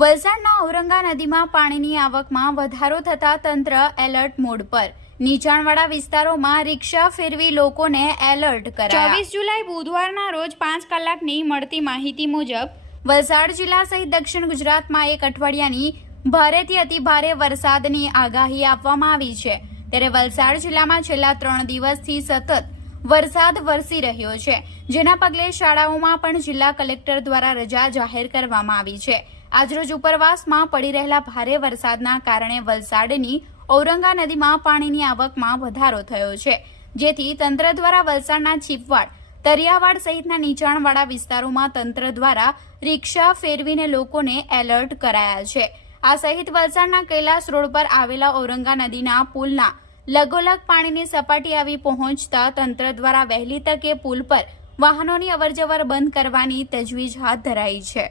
વલસાડના ઔરંગા નદીમાં પાણીની આવકમાં વધારો થતા તંત્ર એલર્ટ મોડ પર. નીચાણવાળા વિસ્તારોમાં રિક્ષા ફેરવી લોકોને એલર્ટ કરાયા. ચોવીસ જુલાઈ બુધવારના રોજ પાંચ કલાકની મળતી માહિતી મુજબ વલસાડ જિલ્લા સહિત દક્ષિણ ગુજરાતમાં એક અઠવાડિયાની ભારેથી અતિ ભારે વરસાદની આગાહી આપવામાં આવી છે. ત્યારે વલસાડ જિલ્લામાં છેલ્લા ત્રણ દિવસથી સતત વરસાદ વરસી રહ્યો છે. જેના પગલે શાળાઓમાં પણ જિલ્લા કલેક્ટર દ્વારા રજા જાહેર કરવામાં આવી છે. આજરોજ ઉપરવાસમાં પડી રહેલા ભારે વરસાદના કારણે વલસાડની ઔરંગા નદીમાં પાણીની આવકમાં વધારો થયો છે. જેથી તંત્ર દ્વારા વલસાડના ચીપવાડ તરિયાવાડ સહિતના નીચાણવાળા વિસ્તારોમાં તંત્ર દ્વારા રિક્ષા ફેરવીને લોકોને એલર્ટ કરાયા છે. આ સહિત વલસાડના કૈલાસ રોડ પર આવેલા ઔરંગા નદીના પુલના લગોલગ પાણીની સપાટી આવી પહોંચતા તંત્ર દ્વારા વહેલી તકે પુલ પર વાહનોની અવરજવર બંધ કરવાની તજવીજ હાથ ધરાઈ છે.